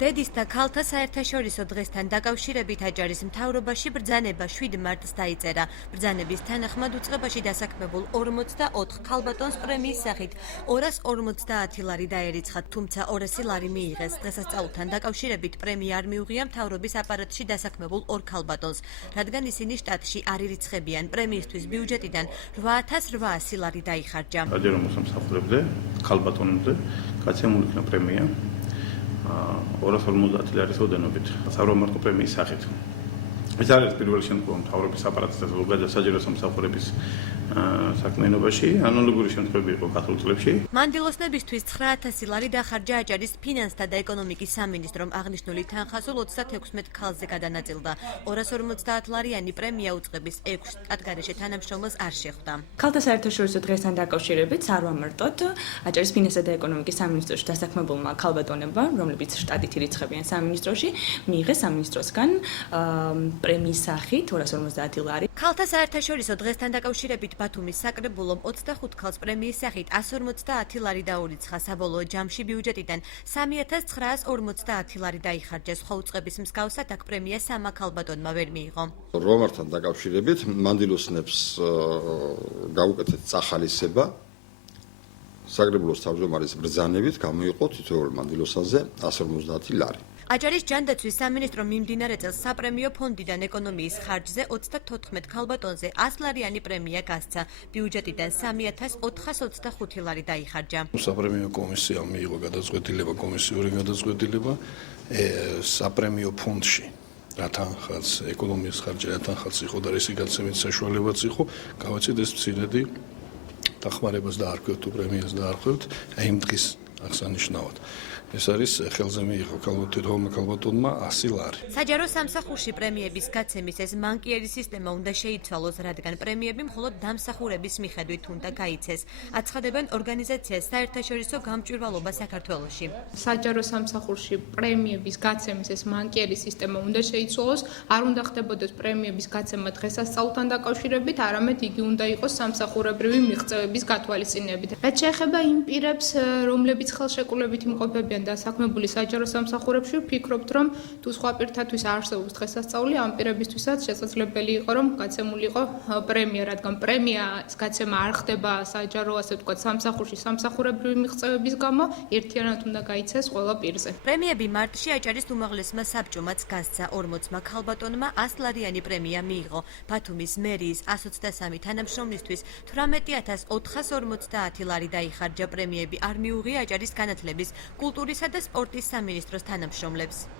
დედის და ქალთა საერთაშორისო დღესთან დაკავშირებით აჯარის მთავრობაში ბრძანება 7 მარტს დაიწერა. ბრძანების თანახმად უწყებაში დასაქმებულ 44 ქალბატონს პრემიის სახით 250 ლარი დაერიცხა, თუმცა 200 ლარი მიიღეს. დღესასწაულთან დაკავშირებით პრემია არ მიუღია მთავრობის აპარატში დასაქმებულ 2 ქალბატონს, რადგან ისინი შტატში არ ირიცხებიან. პრემიისთვის ბიუჯეტიდან 8800 ლარი დაიხარჯა. საჯარო მოსამსახურეებზე, ქალბატონებზე გაცემული იქნა პრემია 250 ლარის ოდენობით საავადმყოფო პრემიის სახით. ეს არის პირველი შემთხვევა მთავრობის აპარატის და ზოგადად საჯარო სამსახურების საქმიანობაში, ანალოგური შემთხვევები იყო გასულ წლებში. მანდილოსნებისთვის 9000 ლარი დახარჯა აჯარის ფინანსთა და ეკონომიკის სამინისტრომ აღნიშნული თანხასულ 36 ქალზე გადანაწილდა. 250 ლარიანი პრემია უწყების 6 შტატგარეშე თანამშრომელს არ შეხვდა. ქალთა საერთაშორისო დღესთან დაკავშირებით სარვამარტოდ აჯარის ფინანსთა და ეკონომიკის სამინისტროში დასაქმებულმა ქალბატონებმა, რომლებიც შტატით ირიცხებიან სამინისტროში, მიიღეს სამინისტროსგან პრემიის სახით 250 ლარი. ქალთა საერთაშორისო დღესთან დაკავშირებით ბათუმის საკრებულომ 25 ქალს პრემიის სახით 150 ლარი დაურიცხა. საბოლოო ჯამში ბიუჯეტიდან 3950 ლარი დაიხარჯა. სხვა უწყების მსგავსად აქ პრემია 3 ქალბატონმა ვერ მიიღო. რომართან დაკავშირებით მანდილოსნებს გაუკეთეთ წახალისება. საკრებულოს თავმჯდომარის ბრძანებით გამოიყო თითოეულ მანდილოსაზე 150 ლარი. აჯარის ჯანდაცვის სამინისტრომ მიმდინარე წელს საპრემიო ფონდიდან ეკონომიის ხარჯზე 34 ქალბატონზე 100 ლარიანი პრემია გასცა. ბიუჯეტიდან 3425 ლარი დაიხარჯა. საპრემიო კომისიამ მიიღო გადაწყვეტილება, კომისიური გადაწყვეტილება საპრემიო ფონდში რათანხაც ეკონომიის ხარჯი რათანხაც იყო და რისი გაცემით საშუალებაც იყო, გავაცეთ ეს მცირედი დახმარებას დაარქვევთ თუ პრემიას დაარქვევთ, აი იმ დღის აღსანიშნავად. ეს არის ხელზე მიიღო ქალბატონმა 100 ლარი. საჯარო სამსახურში პრემიების გაცემის ეს მანკიერი სისტემა უნდა შეიცვალოს, რადგან პრემიები მხოლოდ დამსახურების მიხედვით უნდა გაიცეს. აცხადებენ ორგანიზაციას საერთაშორისო გამჭვირვალობა საქართველოში. საჯარო სამსახურში პრემიების გაცემის ეს მანკიერი სისტემა უნდა შეიცვალოს, არ უნდა ხდებოდეს პრემიების გაცემა დღესასწაულთან დაკავშირებით, არამედ იგი უნდა იყოს სამსახურებრივი მიღწევების გათვალისწინებით. რაც შეეხება იმ პირებს, რომლებიც ხელშეკრულებით იმყოფებიან დასაქმებული საჯარო სამსახურებში, ვფიქრობთ, რომ თუ სხვა პირთათვის არსებობს დღესასწაული, ამ პირებისთვისაც შესაძლებელი იყო, რომ გაცემულიყო პრემია, რადგან პრემიას გაცემა არ ხდება საჯარო, ასე ვთქვათ, სამსახურში სამსახურებრივი მიღწევების გამო, ერთიანად უნდა გაიცეს ყველა პირზე. პრემიები მარტში აჯარის უმაღლესმა საბჭომაც გასცა. 40 ქალბატონმა 100 ლარიანი პრემია მიიღო. ბათუმის მერიის 123 თანამშრომლისთვის 18450 ლარი დაიხარჯა. პრემიები არ მიუღია აჯარის განათლების, კულტურისა და სპორტის სამინისტროს თანამშრომლებს.